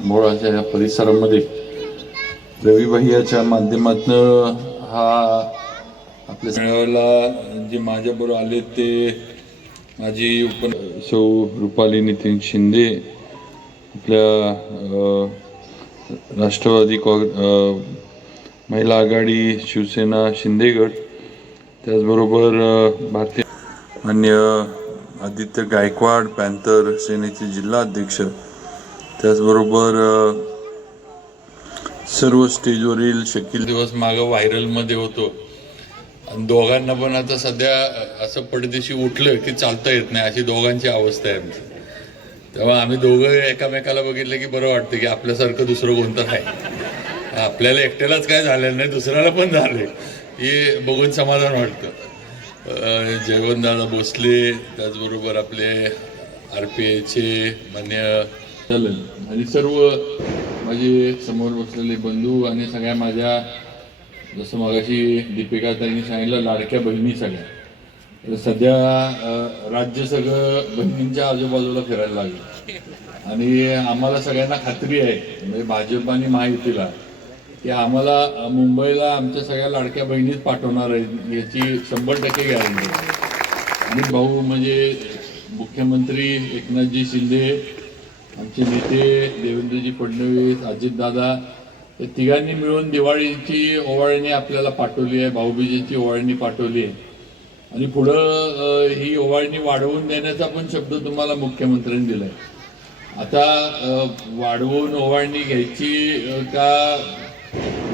मोळाच्या या परिसरामध्ये रवी भैयाच्या माध्यमातून हा आपल्या मेळाव्याला जे माझ्याबरोबर आले ते माझी सौ रुपाली नितीन शिंदे, आपल्या राष्ट्रवादी महिला आघाडी शिवसेना शिंदेगड, त्याचबरोबर भारतीय मान्य आदित्य गायकवाड पॅन्थर सेनेचे जिल्हाध्यक्ष, त्याचबरोबर सर्व स्टेजवरील शकील दिवस मागं व्हायरलमध्ये होतो आणि दोघांना पण आता सध्या असं पडदेशी उठलं की चालता येत नाही अशी दोघांची अवस्था आहे आमची. तेव्हा आम्ही दोघं एकामेकाला बघितलं की बरं वाटतं की आपल्यासारखं दुसरं कोणतं नाही, आपल्याला एकट्यालाच काय झालेलं नाही दुसऱ्याला पण झाले हे बघून समाधान वाटतं. जयवंतदादा भोसले, त्याचबरोबर आपले RPIचे मान्य चालेल आणि सर्व माझे समोर बसलेले बंधू आणि सगळ्या माझ्या, जसं मगाशी दीपिकाताईंनी सांगितलं, लाडक्या बहिणी सगळ्या सध्या राज्य सगळं बहिणींच्या आजूबाजूला फिरायला लागलं आणि आम्हाला सगळ्यांना खात्री आहे म्हणजे भाजप आणि महायुतीला की आम्हाला मुंबईला आमच्या सगळ्या लाडक्या बहिणीच पाठवणार आहेत याची 100% गॅरंटी. आणि भाऊ म्हणजे मुख्यमंत्री एकनाथजी शिंदे, आमचे नेते देवेंद्रजी फडणवीस, अजितदादा, या तिघांनी मिळून दिवाळीची ओवाळणी आपल्याला पाठवली आहे, भाऊबीजेची ओवाळणी पाठवली आहे आणि पुढं ही ओवाळणी वाढवून देण्याचा पण शब्द तुम्हाला मुख्यमंत्र्यांनी दिलाय. आता वाढवून ओवाळणी घ्यायची का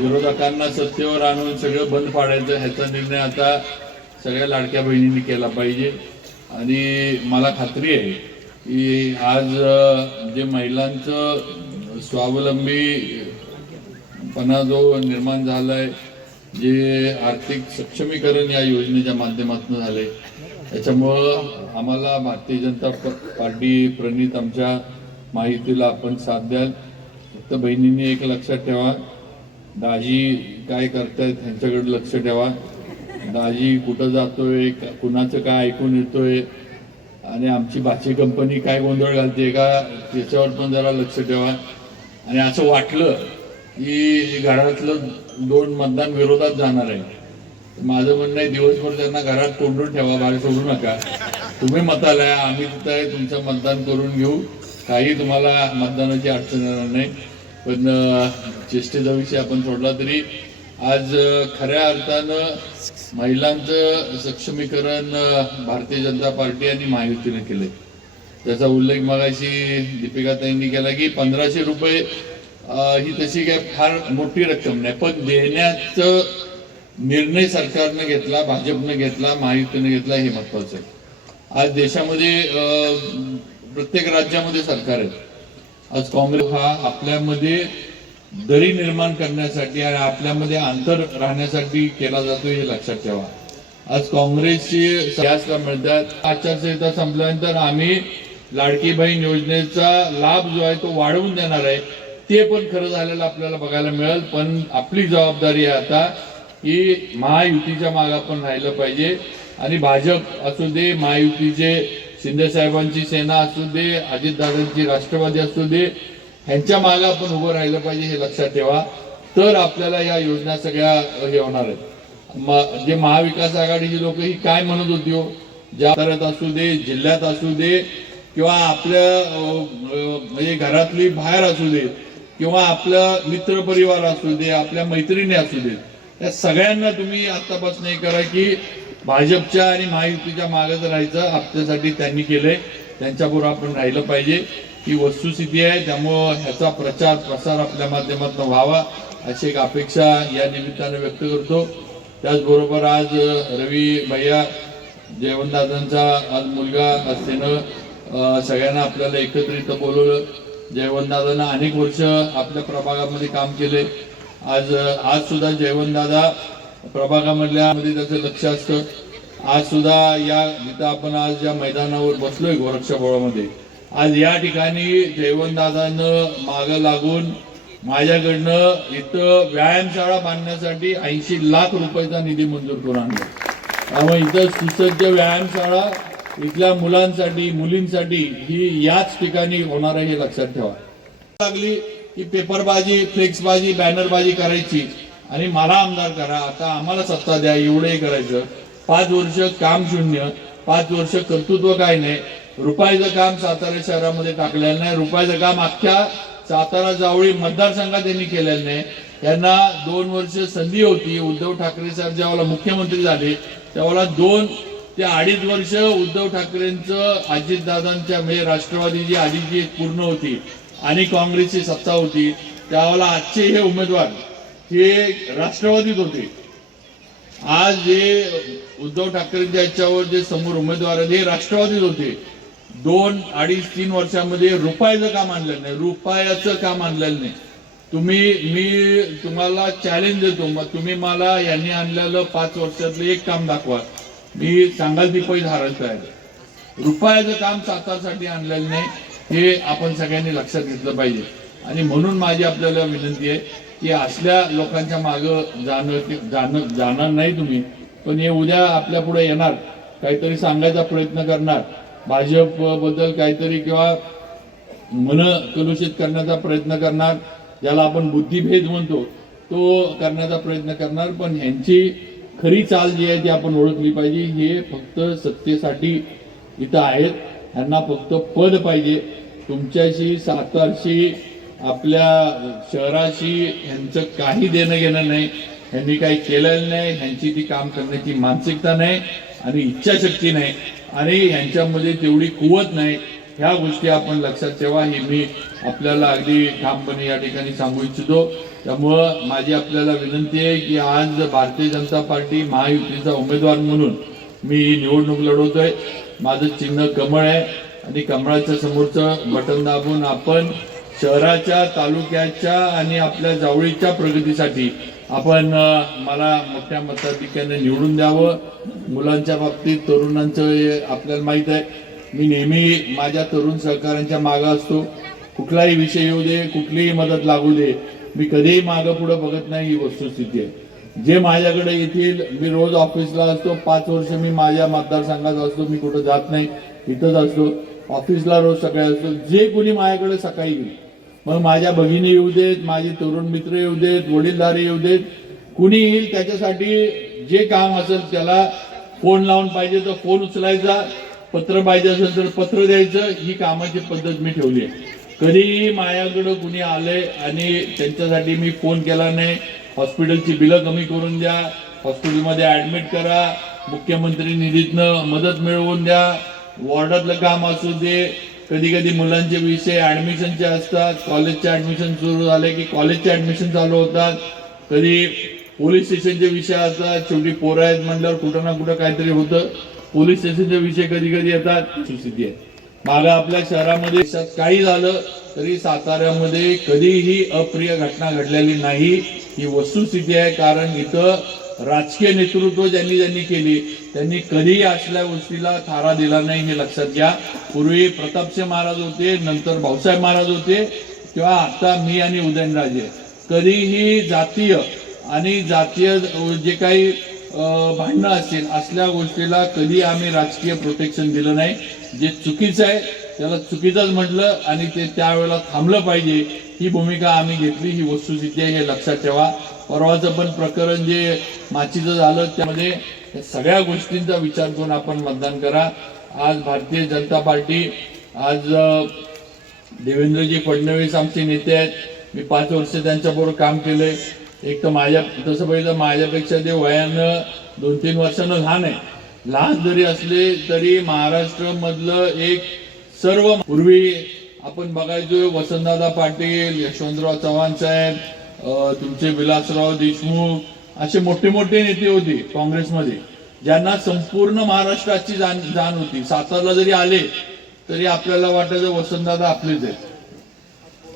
विरोधकांना सत्तेवर आणून सगळं बंद पाडायचं ह्याचा निर्णय आता सगळ्या लाडक्या बहिणींनी केला पाहिजे. आणि मला खात्री आहे की आज जे महिलांचं स्वावलंबीपणा जो निर्माण झालाय, जे आर्थिक सक्षमीकरण या योजनेच्या माध्यमातून झाले, त्याच्यामुळं आम्हाला भारतीय जनता पार्टी प्रणित आमच्या माहितीला आपण साथ द्याल. फक्त बहिणींनी एक लक्षात ठेवा, दाजी काय करतायत ह्यांच्याकडे लक्ष ठेवा. दाजी कुठं जातोय, कुणाचं काय ऐकून येतोय आणि आमची भाची कंपनी काय गोंधळ घालते का त्याच्यावर पण जरा लक्ष ठेवा. आणि असं वाटलं की घरातलं 2 मतदान विरोधात जाणार आहे, माझं म्हणणं आहे दिवसभर त्यांना घरात कोंडून ठेवा, बाहेर सोडू नका. तुम्ही मताला आहे, आम्ही तिथं आहे, तुमचं मतदान करून घेऊ, काही तुम्हाला मतदानाची अडचण येणार नाही. पण चेष्टेचा विषय आपण सोडला तरी आज खऱ्या अर्थानं महिलांचं सक्षमीकरण भारतीय जनता पार्टी आणि महायुतीने केले. त्याचा उल्लेख मगाशी दीपिकाताईंनी केला की 1500 रुपये ही तशी काय फार मोठी रक्कम नाही, पण देण्याचं निर्णय सरकारनं घेतला, भाजपनं घेतला, महायुतीने घेतला, हे महत्वाचं आहे. आज देशामध्ये प्रत्येक राज्यामध्ये सरकार आहे. आज काँग्रेस हा आपल्यामध्ये दरी निर्माण करण्यासाठी आणि आपल्यामध्ये अंतर राहण्यासाठी केला जातो, हे लक्षात ठेवा. आज काँग्रेसची जास्त मिळतात. आचारसंहिता संपल्यानंतर आम्ही लाडकी बहीण योजनेचा लाभ जो आहे तो वाढवून देणार आहे, ते पण खरं झालेलं आपल्याला बघायला मिळेल. पण आपली जबाबदारी आहे आता की महायुतीच्या मागे आपण राहिलं पाहिजे आणि भाजप असू दे, महायुतीचे शिंदे साहेबांची सेना असू दे, अजितदादांची राष्ट्रवादी असू दे, ह्यांच्या मागे आपण उभं राहिलं पाहिजे, हे लक्षात ठेवा. तर आपल्याला या योजना सगळ्या हे होणार आहेत. जे महाविकास आघाडीची लोक ही काय म्हणत होती हो, ज्या शहरात असू दे, जिल्ह्यात असू दे, किंवा आपल्या म्हणजे घरातली बाहेर असू दे, किंवा आपला मित्रपरिवार असू दे, आपल्या मैत्रिणी असू दे, या सगळ्यांना तुम्ही आतापासून हे करा की भाजपच्या आणि महायुतीच्या मागच राहायचं. आपल्यासाठी त्यांनी केलंय, त्यांच्याबरोबर आपण राहिलं पाहिजे, ही वस्तुस्थिती आहे. त्यामुळं ह्याचा प्रचार प्रसार आपल्या माध्यमातून व्हावा अशी एक अपेक्षा या निमित्तानं व्यक्त करतो. त्याचबरोबर आज रवी भैया जयवंतदादांचा आज मुलगा असल्यानं सगळ्यांना आपल्याला एकत्रित बोलवलं. जयवंतदादांना अनेक वर्ष आपल्या प्रभागामध्ये काम केले. आज सुद्धा जयवंतदादा प्रभागामधल्या मध्ये त्याचं लक्ष असतं. आज सुद्धा या जिथं आपण आज ज्या मैदानावर बसलोय गोरक्षाबोळामध्ये, आज या ठिकाणी जयवंतदादांनं मागं लागून माझ्याकडनं इथं व्यायामशाळा बांधण्यासाठी 80 लाख रुपयाचा निधी मंजूर करून आणला. त्यामुळे इथं सुसज्ज व्यायामशाळा इथल्या मुलांसाठी मुलींसाठी ही याच ठिकाणी होणार आहे, हे लक्षात ठेवा. लागली की पेपरबाजी, फ्लेक्सबाजी, बॅनरबाजी करायची आणि मला आमदार करा, आता आम्हाला सत्ता द्या, एवढंही करायचं. 5 वर्ष काम शून्य, 5 वर्ष कर्तृत्व काय नाही. रुपयाचं काम सातारा शहरामध्ये टाकलेलं नाही. रुपयाचं काम अख्ख्या सातारा जावळी मतदारसंघात त्यांनी केलेलं नाही. यांना 2 वर्ष संधी होती. उद्धव ठाकरे साहेब ज्यावेळेला मुख्यमंत्री झाले त्यावेळेला 2 ते 2.5 वर्ष उद्धव ठाकरेंचं अजितदादांच्या म्हणजे राष्ट्रवादीची आधीची पूर्ण होती आणि काँग्रेसची सत्ता होती. त्यावेळेला आजचे हे उमेदवार हे राष्ट्रवादीत होते. आज जे उद्धव ठाकरेंच्या याच्यावर जे समोर उमेदवार आहेत हे राष्ट्रवादीत होते. 2, 2.5, 3 वर्षामध्ये रुपयाचं काम आणलेलं नाही. रुपयाचं काम आणलेलं नाही. मी तुम्हाला चॅलेंज देतो, मग तुम्ही मला यांनी आणलेलं 5 वर्षातलं एक काम दाखवा, मी सांगाल ती पैज हारायचं आहे. रुपयाचं काम सातारसाठी आणलेलं नाही, हे आपण सगळ्यांनी लक्षात घेतलं पाहिजे. आणि म्हणून माझी आपल्याला विनंती आहे की असल्या लोकांच्या मागं जाणार नाही तुम्ही, पण हे उद्या आपल्या पुढे येणार, काहीतरी सांगायचा प्रयत्न करणार, भाजप बद्दल काहीतरी किंवा मन कलुषित करण्याचा प्रयत्न करणार, ज्याला आपण बुद्धिभेद म्हणतो तो करण्याचा प्रयत्न करणार. पण ह्यांची खरी चाल जी आहे ती आपण ओळखली पाहिजे. हे फक्त सत्तेसाठी इथं आहेत, ह्यांना फक्त पद पाहिजे. तुमच्याशी, सातारशी, आपल्या शहराशी ह्यांचं काही देणं घेणं नाही. ह्यांनी काही केलेलं नाही. ह्यांची ती काम करण्याची मानसिकता नाही आणि इच्छाशक्ती नाही आणि ह्यांच्यामध्ये तेवढी कुवत नाही. ह्या गोष्टी आपण लक्षात ठेवा. ही मी आपल्याला अगदी ठामपणे या ठिकाणी सांगू इच्छितो. त्यामुळं माझी आपल्याला विनंती आहे की आज भारतीय जनता पार्टी महायुतीचा उमेदवार म्हणून मी निवडणूक लढवतोय. माझं चिन्ह कमळ आहे आणि कमळाच्या समोरचं बटन दाबून आपण शहराच्या, तालुक्याच्या आणि आपल्या जावळीच्या प्रगतीसाठी आपण मला मोठ्या मताधिक्याने निवडून द्यावं. मुलांच्या बाबतीत, तरुणांचं आपल्याला माहीत आहे, मी नेहमी माझ्या तरुण सहकाऱ्यांच्या मागं असतो. कुठलाही विषय येऊ दे, कुठलीही मदत लागू दे, मी कधीही मागं पुढं बघत नाही. ही वस्तुस्थिती आहे. जे माझ्याकडे येतील, मी रोज ऑफिसला असतो. 5 वर्ष मी माझ्या मतदारसंघात असतो, मी कुठं जात नाही, इथंच असतो. ऑफिसला रोज सकाळी असतो. जे कोणी माझ्याकडे सकाळी येईल, मग माझ्या भगिनी येऊ देत, माझे तरुण मित्र येऊ देत, वडीलधारी येऊ देत, कुणी येईल, त्याच्यासाठी जे काम असेल त्याला फोन लावून पाहिजे तर फोन उचलायचा, पत्र पाहिजे असेल तर पत्र द्यायचं. ही कामाची पद्धत मी ठेवली आहे. कधीही माझ्याकडं कुणी आलंय आणि त्यांच्यासाठी मी फोन केला नाही. हॉस्पिटलची बिलं कमी करून द्या, हॉस्पिटलमध्ये ऍडमिट करा, मुख्यमंत्री निधीतनं मदत मिळवून द्या, वॉर्डातलं काम असू दे, कधी कधी मुलांचे विषय ऍडमिशनचे असतात, कॉलेजचे ऍडमिशन सुरू झाले की कॉलेजचे ऍडमिशन चालू होतात, कधी पोलीस स्टेशनचे विषय असतात, छोटी पोरं आहेत म्हणल्यावर कुठं ना कुठं काहीतरी होतं. पोलीस स्टेशनचे विषय कधी कधी येतात. स्थिती आहे मागं आपल्या शहरामध्ये काही झालं तरी साताऱ्यामध्ये कधीही अप्रिय घटना घडलेली नाही. ही वस्तुस्थिती आहे. कारण इथं राजकीय नेतृत्व ज्यांनी केली त्यांनी कधीही असल्या गोष्टीला थारा दिला नाही, हे लक्षात घ्या. पूर्वी प्रतापसिंह महाराज होते, नंतर भाऊसाहेब महाराज होते, किंवा आता मी आणि उदयनराजे. कधीही जातीय जे काही भांडणं असतील असल्या गोष्टीला कधी आम्ही राजकीय प्रोटेक्शन दिलं नाही. जे चुकीचं आहे त्याला चुकीचंच म्हटलं आणि ते त्यावेळेला थांबलं पाहिजे, ही भूमिका आम्ही घेतली. ही वस्तुस्थिती आहे, हे लक्षात ठेवा. परवाचं पण प्रकरण जे माचीचं झालं त्यामध्ये सगळ्या गोष्टींचा विचार करून आपण मतदान करा. आज भारतीय जनता पार्टी, आज देवेंद्रजी फडणवीस आमचे नेते आहेत. मी 5 वर्ष त्यांच्याबरोबर काम केलंय. एक तर तसं पहिलं माझ्यापेक्षा ते वयानं 2-3 वर्षानं लहान आहे. लहान जरी असले तरी महाराष्ट्र मधलं एक सर्व, पूर्वी आपण बघायचो वसंतदादा पाटील, यशवंतराव चव्हाण साहेब, तुमचे विलासराव देशमुख, असे मोठे मोठे नेते होते काँग्रेसमध्ये, ज्यांना संपूर्ण महाराष्ट्राची जाण होती. सातारला जरी आले तरी आपल्याला वाटायचं वसंतदादा आपलेच आहेत.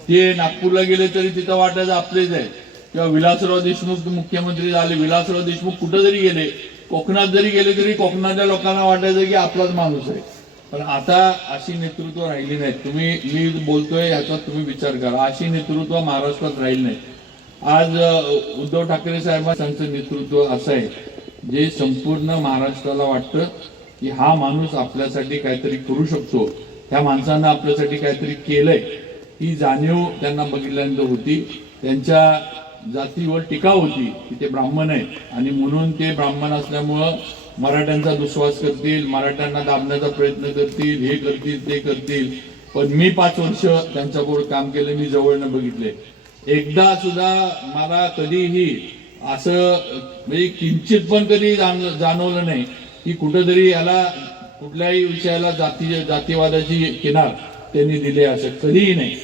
ते नागपूरला गेले तरी तिथं वाटायचं आपलेच आहे. किंवा विलासराव देशमुख मुख्यमंत्री झाले, विलासराव देशमुख कुठं जरी गेले, कोकणात जरी गेले तरी कोकणातल्या लोकांना वाटायचं की आपलाच माणूस आहे. पण आता अशी नेतृत्व राहिली नाहीत. मी बोलतोय ह्याचा तुम्ही विचार करा. अशी नेतृत्व महाराष्ट्रात राहिली नाही. आज उद्धव ठाकरे साहेबांचं नेतृत्व असं आहे जे संपूर्ण महाराष्ट्राला वाटतं की हा माणूस आपल्यासाठी काहीतरी करू शकतो, ह्या माणसानं आपल्यासाठी काहीतरी केलंय. ही जाणीव त्यांना बघितल्यानंतर होती. त्यांच्या जातीवर टीका होती की ते ब्राह्मण आहेत आणि म्हणून ते ब्राह्मण असल्यामुळं मराठ्यांचा दुस्वास करतील, मराठ्यांना दाबण्याचा प्रयत्न करतील, हे करतील ते करतील. पण मी 5 वर्ष त्यांच्याबरोबर काम केलं, मी जवळनं बघितले. एकदा सुद्धा मला कधीही असं म्हणजे किंचित पण कधी जाणवलं नाही की कुठंतरी याला कुठल्याही विषयाला जातीवादाची किनार त्यांनी दिली असं कधीही नाही.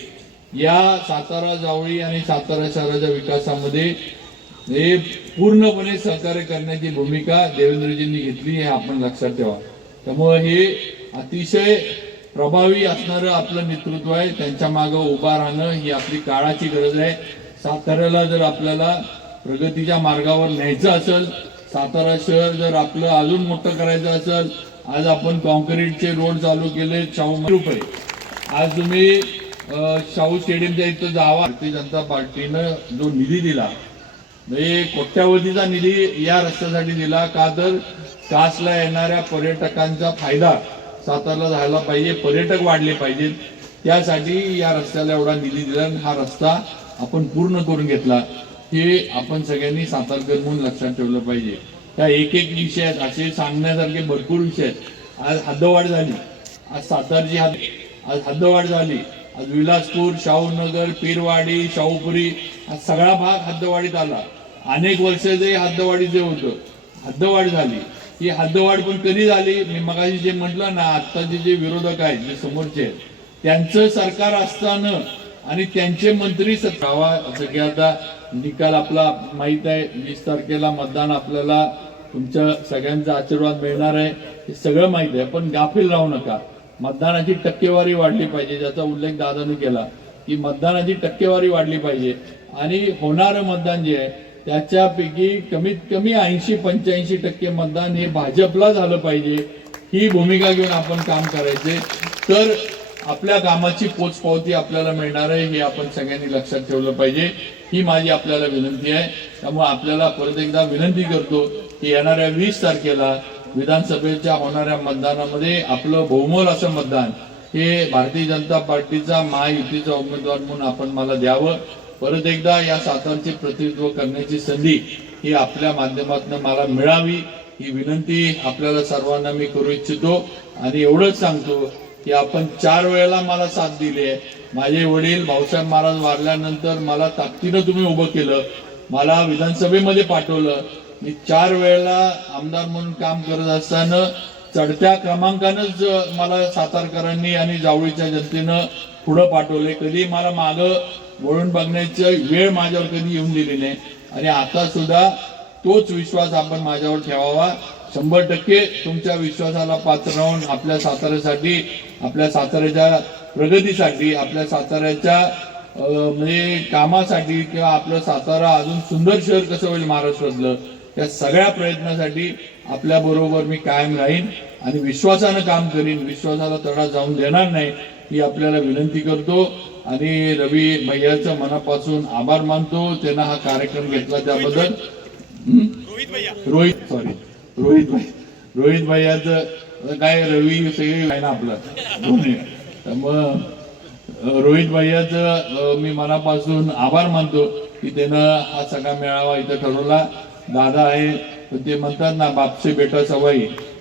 या सातारा जावळी आणि सातारा शहराच्या विकासामध्ये हे पूर्णपणे सहकार्य करण्याची भूमिका देवेंद्रजींनी घेतली हे आपण लक्षात ठेवा. त्यामुळे हे अतिशय प्रभावी असणारं आपलं नेतृत्व आहे. त्यांच्या मागं उभा राहणं ही आपली काळाची गरज आहे. साताऱ्याला जर आपल्याला प्रगतीच्या मार्गावर न्यायचं असेल, सातारा शहर जर आपलं अजून मोठं करायचं असेल, आज आपण कॉन्क्रीटचे रोड चालू केले, ₹100 आज तुम्ही शाहू स्टेडियमच्या इथं जावा. भारतीय जनता पार्टीनं जो निधी दिला म्हणजे कोट्यावधीचा निधी या रस्त्यासाठी दिला का तर कासला येणाऱ्या पर्यटकांचा फायदा सातारला झाला पाहिजे, पर्यटक वाढले पाहिजेत, त्यासाठी या रस्त्याला एवढा निधी दिला. हा रस्ता आपण पूर्ण करून घेतला. हे आपण सगळ्यांनी सातारकर म्हणून लक्षात ठेवलं पाहिजे. त्या एक विषयात असे सांगण्यासारखे भरपूर विषय आहेत. आज हद्दवाढ झाली, आज सातारची आज हद्दवाढ झाली, आज विलासपूर, शाहूनगर, पीरवाडी, शाहूपुरी आज सगळा भाग हद्दवाढीत आला. अनेक वर्ष जे हद्दवाढीचे होतं, हद्दवाढ झाली. ही हद्दवाढ पण कधी झाली? मी मगाशी जे म्हटलं ना, आत्ताचे जे विरोधक आहेत, जे समोरचे आहेत, त्यांचं सरकार असताना आणि त्यांचे मंत्री असं की आता निकाल आपला माहित आहे. 20 तारखेला मतदान आपल्याला तुमच्या सगळ्यांचा आशीर्वाद मिळणार आहे हे सगळं माहित आहे. पण गाफील राहू नका. मतदानाची टक्केवारी वाढली पाहिजे, ज्याचा उल्लेख दादाने केला की मतदानाची टक्केवारी वाढली पाहिजे आणि होणारं मतदान जे आहे त्याच्यापैकी कमीत कमी 80-85% मतदान हे भाजपला झालं पाहिजे. ही भूमिका घेऊन आपण काम करायचे तर आपल्या कामाची पोचपावती आपल्याला मिळणार आहे हे आपण सगळ्यांनी लक्षात ठेवलं पाहिजे. ही माझी आपल्याला विनंती आहे. त्यामुळे आपल्याला परत एकदा विनंती करतो की येणाऱ्या 20 तारखेला विधानसभेच्या होणाऱ्या मतदानामध्ये आपलं बहुमोल असं मतदान हे भारतीय जनता पार्टीचा महायुतीचा उमेदवार म्हणून आपण मला द्यावं. परत एकदा या सातारचे प्रतिनिधित्व करण्याची संधी ही आपल्या माध्यमातून मला मिळावी ही विनंती आपल्याला सर्वांना मी करू इच्छितो. आणि एवढंच सांगतो की आपण 4 वेळेला मला साथ दिली आहे. माझे वडील भाऊसाहेब महाराज वारल्यानंतर मला ताकदीनं तुम्ही उभं केलं, मला विधानसभेमध्ये पाठवलं. मी 4 वेळेला आमदार म्हणून काम करत असताना चढत्या क्रमांकानंच मला सातारकरांनी आणि जावळीच्या जनतेनं पुढं पाठवले. कधी मला मागं वळून बघण्याची वेळ माझ्यावर कधी येऊन दिली नाही. आणि आता सुद्धा तोच विश्वास आपण माझ्यावर ठेवावा. 100% तुमच्या विश्वासाला पात्र राहून आपल्या साताऱ्यासाठी, आपल्या साताऱ्याच्या प्रगतीसाठी, आपल्या साताऱ्याच्या म्हणजे कामासाठी किंवा आपलं सातारा अजून सुंदर शहर कसं होईल महाराष्ट्रातलं त्या सगळ्या प्रयत्नासाठी आपल्या बरोबर मी कायम राहीन आणि विश्वासानं काम करीन. विश्वासाला तडा जाऊन देणार नाही ही आपल्याला विनंती करतो. आणि रवी भैयाचं मनापासून आभार मानतो. त्यांना हा कार्यक्रम घेतला त्याबद्दल. रोहित भैयाचं काय रवी सगळे आहे ना आपलं दोन्ही. त्यामुळं रोहित भैयाचं मी मनापासून आभार मानतो की त्यानं हा सगळा मेळावा इथं ठरवला. दादा आहे ते म्हणतात ना बापसे बेटा सवाई,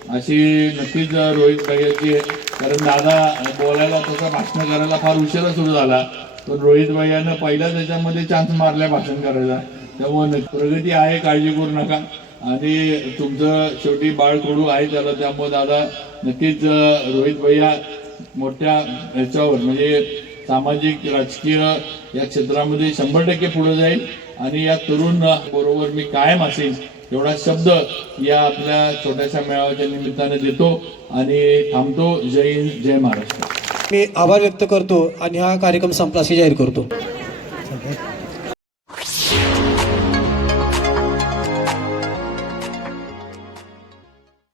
अशी नक्कीच रोहित भैयाची आहे. कारण दादा बोलायला तसं भाषण करायला फार उशिरा सुरू झाला, पण रोहित भैयानं पहिल्याच त्याच्यामध्ये चान्स मारलाय भाषण करायचा. त्यामुळे प्रगती आहे, काळजी करू नका. आणि तुमचं शेवटी बाळ कडू आहे त्याला, त्यामुळे दादा नक्कीच रोहित भैया मोठ्या ह्याच्यावर म्हणजे सामाजिक राजकीय या क्षेत्रामध्ये 100% पुढे जाईल आणि या तरुण बरोबर मी कायम असेल एवढा शब्द या आपल्या छोट्याशा मेळाव्याच्या निमित्ताने देतो आणि थांबतो. जय हिंद, जय महाराष्ट्र. मी आभार व्यक्त करतो आणि हा कार्यक्रम संपला असे जाहीर करतो.